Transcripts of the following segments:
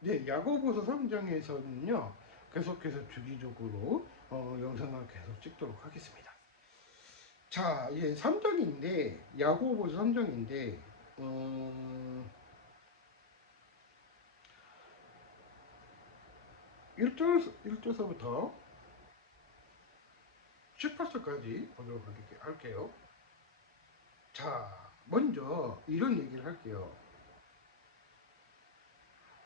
네, 야고보서 3장에서는요, 계속해서 주기적으로 영상을 계속 찍도록 하겠습니다. 자, 이제 3장인데, 야고보서 3장인데, 1절서부터 18절까지 보도록 할게요. 자, 먼저 이런 얘기를 할게요.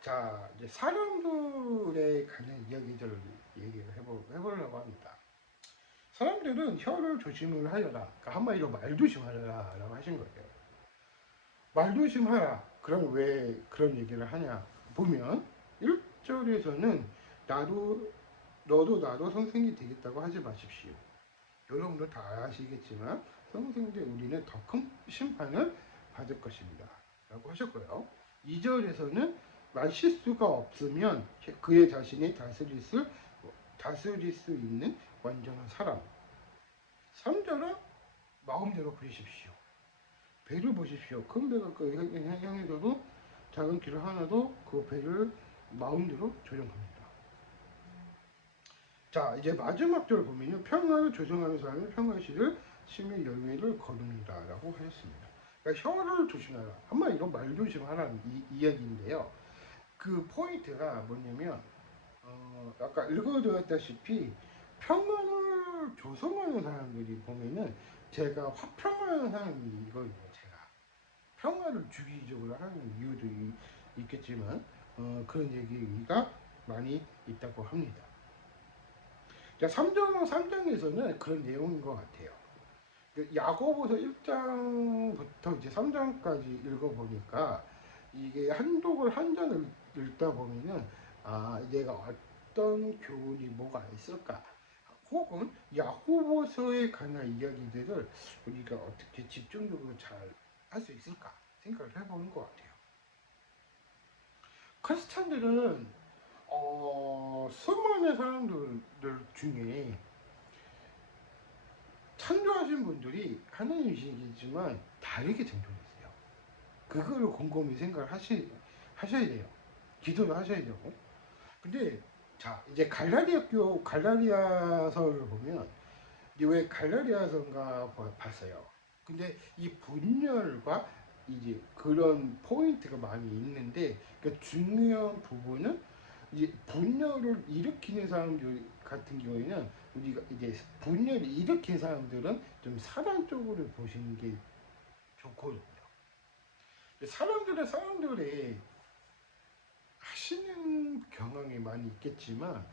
자, 이제 사람들에 관한 이야기들을 얘기를 해보려고 합니다. 사람들은 혀를 조심을 하여라. 그러니까 한마디로 말 조심하여라 라고 하신 거예요. 말 조심하라. 그럼 왜 그런 얘기를 하냐. 보면 1절에서는 너도 나도 선생이 되겠다고 하지 마십시오. 여러분도 다 아시겠지만 선생들 우리는 더 큰 심판을 받을 것입니다. 라고 하셨고요. 2절에서는 마실 수가 없으면 그의 자신이 다스릴 수 있는 완전한 사람. 3절은 마음대로 부리십시오. 배를 보십시오. 큰 배가 향해서도 작은 길을 하나도 그 배를 마음대로 조정합니다. 자, 이제 마지막 절 보면요. 평화를 조정하는 사람이 평화의 씨를 심의 열매를 거둡니다. 라고 하셨습니다. 그러니까 혀를 조심하라. 한마디로 말 조심하라는 이야기인데요. 그 포인트가 뭐냐면, 아까 읽어드렸다시피 평화를 조성하는 사람들이 보면은 제가 화평하는 사람이거든요. 제가 평화를 주기적으로 하는 이유도 있겠지만 그런 얘기가 많이 있다고 합니다. 자, 3장에서는 그런 내용인 것 같아요. 야고보서 1장부터 이제 3장까지 읽어보니까 이게 한독을 한 장을 읽다 보면은 내가 어떤 교훈이 뭐가 있을까? 혹은 야고보서에 관한 이야기들을 우리가 어떻게 집중적으로 잘 할 수 있을까 생각을 해보는 것 같아요. 크리스찬들은 수많은 사람들 중에 창조하신 분들이 하나님이시지만 다르게 창조했어요. 그거를 곰곰이 생각을 하셔야 돼요. 기도를 하셔야 되고. 근데 자 이제 갈라디아서를 보면 왜 갈라디아서인가 봤어요. 근데 이 분열과 이제 그런 포인트가 많이 있는데 그 중요한 부분은 이제 분열을 일으키는 사람들 같은 경우에는 우리가 이제 분열을 일으킨 사람들은 좀 사단 쪽으로 보시는 게 좋거든요. 사람들의 하시는 경향이 많이 있겠지만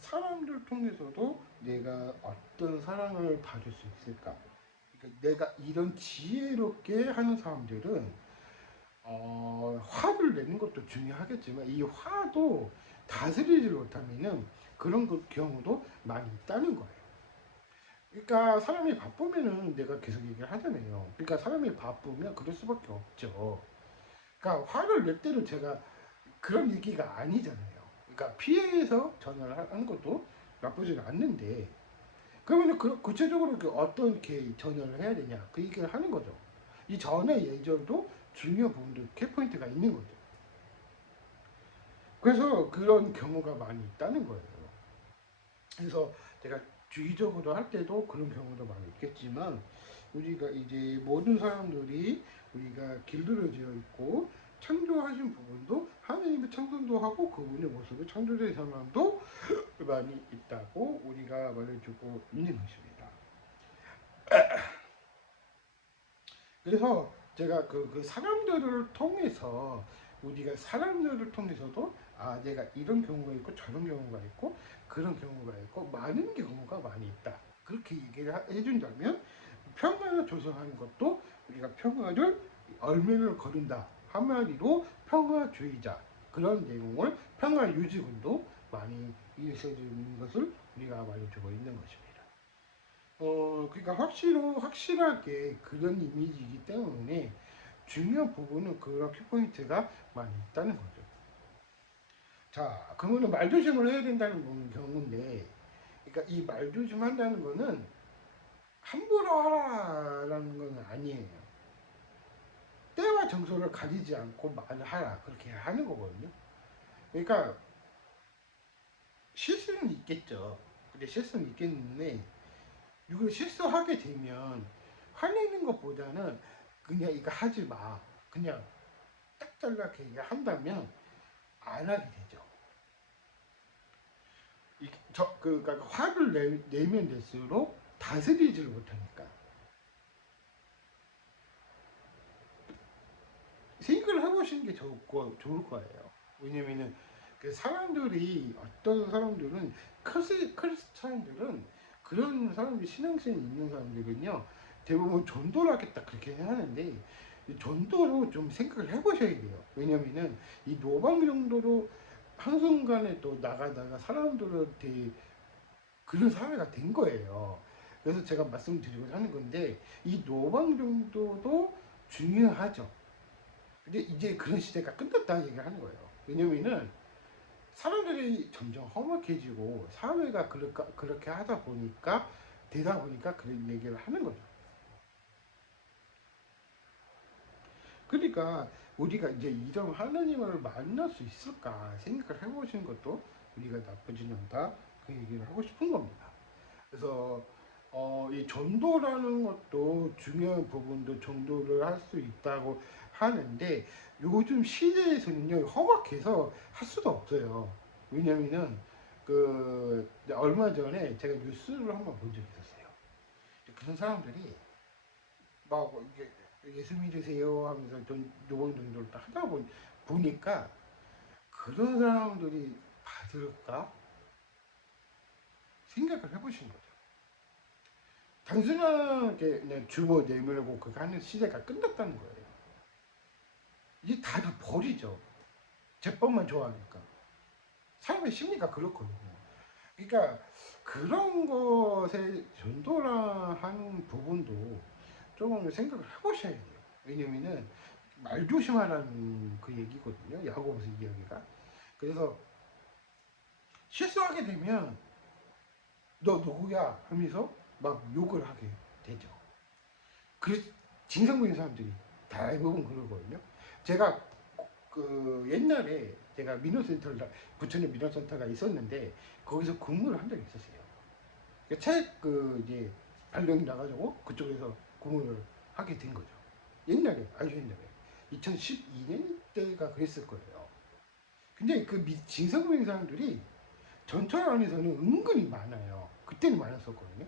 사람들 통해서도 내가 어떤 사랑을 받을 수 있을까? 그러니까 내가 이런 지혜롭게 하는 사람들은 화를 내는 것도 중요하겠지만 이 화도 다스리지 못하면은 그런 경우도 많이 있다는 거예요. 그러니까 사람이 바쁘면은 내가 계속 얘기를 하잖아요. 그러니까 사람이 바쁘면 그럴 수밖에 없죠. 그러니까 화를 낼 때는 제가 그런 얘기가 아니잖아요. 그러니까 피해서 전화를 하는 것도 나쁘지는 않는데 그러면 구체적으로 어떤 전화를 해야 되냐 그 얘기를 하는 거죠. 이 전의 예절도 중요한 부분도 키포인트가 있는 거죠. 그래서 그런 경우가 많이 있다는 거예요. 그래서 제가 주의적으로 할 때도 그런 경우도 많이 있겠지만 우리가 이제 모든 사람들이 우리가 길들여져 있고 창조하신 부분도 하나님의 창조도 하고 그분의 모습을 창조된 사람도 많이 있다고 우리가 말해주고 있는 것입니다. 그래서 제가 그 사람들을 통해서 우리가 사람들을 통해서도 내가 이런 경우가 있고 저런 경우가 있고 그런 경우가 있고 많은 경우가 많이 있다. 그렇게 얘기를 해준다면 평화를 조성하는 것도 우리가 평화를 얼매를 거둔다. 한마디로 평화주의자 그런 내용을 평화유지군도 많이 있어주는 것을 우리가 말해주고 있는 것입니다. 그러니까 확실하게 그런 이미지이기 때문에 중요한 부분은 그런 키포인트가 많이 있다는 거죠. 자, 그러면 말조심을 해야 된다는 경우인데, 그러니까 이 말조심한다는 거는 함부로 하라라는 건 아니에요. 때와 정서를 가리지 않고 말을 하라 그렇게 하는 거거든요. 그러니까 실수는 있겠죠. 근데 실수는 있겠는데 이걸 실수하게 되면 화내는 것보다는 그냥 이거 하지 마. 그냥 딱 잘라게 한다면 안 하게 되죠. 그러니까 화를 내면 될수록 다스리지를 못하니까. 생각을 해보시는 게 좋을 거예요. 왜냐면은 그 사람들이 어떤 사람들은 크리스찬들은 그런 사람들이 신앙심이 있는 사람들은요 대부분 전도를 하겠다 그렇게 하는데 전도로 좀 생각을 해보셔야 돼요. 왜냐면은 이 노방 정도로 한순간에 또 나가다가 사람들한테 그런 사회가 된 거예요. 그래서 제가 말씀드리고자 하는 건데 이 노방 정도도 중요하죠. 근데 이제 그런 시대가 끝났다 얘기를 하는 거예요. 왜냐면은 사람들이 점점 험악해지고 사회가 그렇게 하다 보니까 되다 보니까 그런 얘기를 하는 거죠. 그러니까 우리가 이제 이런 하나님을 만날 수 있을까 생각을 해보시는 것도 우리가 나쁘진 않다 그 얘기를 하고 싶은 겁니다. 그래서 이 전도라는 것도 중요한 부분도 전도를 할 수 있다고 하는데 요즘 시대에서는요 험악해서 할 수도 없어요. 왜냐면은 그 얼마 전에 제가 뉴스를 한번 본 적이 있었어요. 그런 사람들이 막 이게 예수 믿으세요 하면서 요번 정도를 딱 하다 보니까 그런 사람들이 받을까 생각을 해보신 거죠. 단순하게 그냥 주워 내밀고 그거 하는 시대가 끝났다는 거예요. 이제 다들 버리죠. 제법만 좋아하니까. 사람의 심리가 그렇거든요. 그러니까 그런 것에 전도라 하는 부분도 조금 생각을 해보셔야 돼요. 왜냐면은 말 조심하라는 그 얘기거든요. 야고보서 이야기가. 그래서 실수하게 되면 너 누구야 하면서 막 욕을 하게 되죠. 그 진상부인 사람들이 대부분 그러거든요. 제가 그 옛날에 제가 민호센터를 부천에 민호센터가 있었는데 거기서 근무를 한 적이 있었어요. 책 이제 발령이 나가지고 그쪽에서 근무를 하게 된 거죠. 옛날에 아주 옛날에 2012년 때가 그랬을 거예요. 근데 그 진상부인 사람들이 전철 안에서는 은근히 많아요. 그때는 많았었거든요.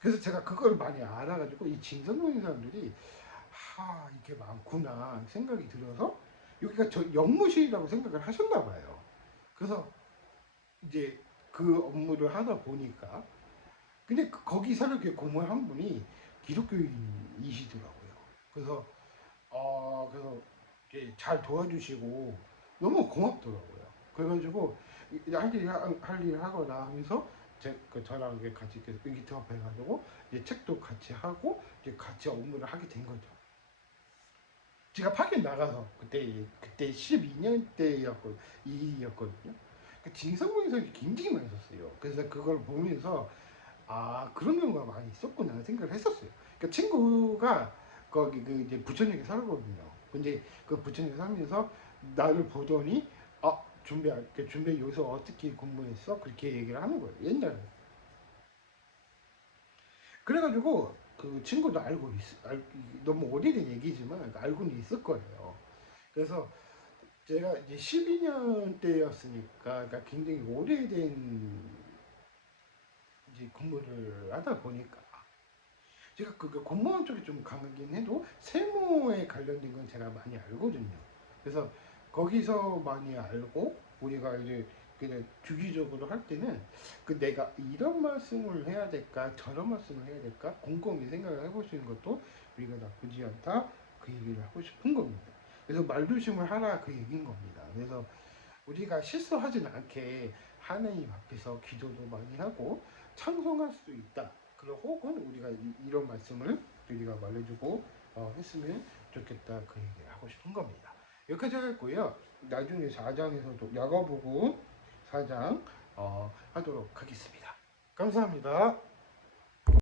그래서 제가 그걸 많이 알아가지고 이 진성모인 사람들이 이게 많구나 생각이 들어서 여기가 저 영무실이라고 생각을 하셨나 봐요. 그래서 이제 그 업무를 하다 보니까 근데 거기서 이렇게 공무원 분이 기독교인이시더라고요. 그래서 그래서 잘 도와주시고 너무 고맙더라고요. 그래가지고 할 일 하거나 하면서 저랑 같이 의기투합해가지고 책도 같이 하고 같이 업무를 하게 된 거죠. 제가 밖에 나가서 그때 12년 때였고 일이었거든요. 진성문에서 굉장히 많이 있었어요. 그래서 그걸 보면서 그런 경우가 많이 있었구나 생각을 했었어요. 그러니까 친구가 거기 그 이제 부천역에 살거든요. 근데 그 부천역에 살면서 나를 보더니 준비 여기서 어떻게 공부했어? 그렇게 얘기를 하는 거예요. 옛날에. 그래가지고 그 친구도 너무 오래된 얘기지만 알고는 있을 거예요. 그래서 제가 이제 12년 때였으니까 그러니까 굉장히 오래된 이제 근무를 하다 보니까 제가 그 공무원 쪽이 좀 강하긴 해도 세무에 관련된 건 제가 많이 알거든요. 그래서 거기서 많이 알고 우리가 이제 그냥 주기적으로 할 때는 그 내가 이런 말씀을 해야 될까 저런 말씀을 해야 될까 곰곰이 생각을 해보시는 것도 우리가 나쁘지 않다 그 얘기를 하고 싶은 겁니다. 그래서 말조심을 하라 그 얘기인 겁니다. 그래서 우리가 실수하진 않게 하나님 앞에서 기도도 많이 하고 찬송할 수 있다. 그리고 혹은 우리가 이런 말씀을 우리가 말해주고 했으면 좋겠다 그 얘기를 하고 싶은 겁니다. 여기까지 하겠고요. 나중에 4장에서도 야고보고 4장 하도록 하겠습니다. 감사합니다.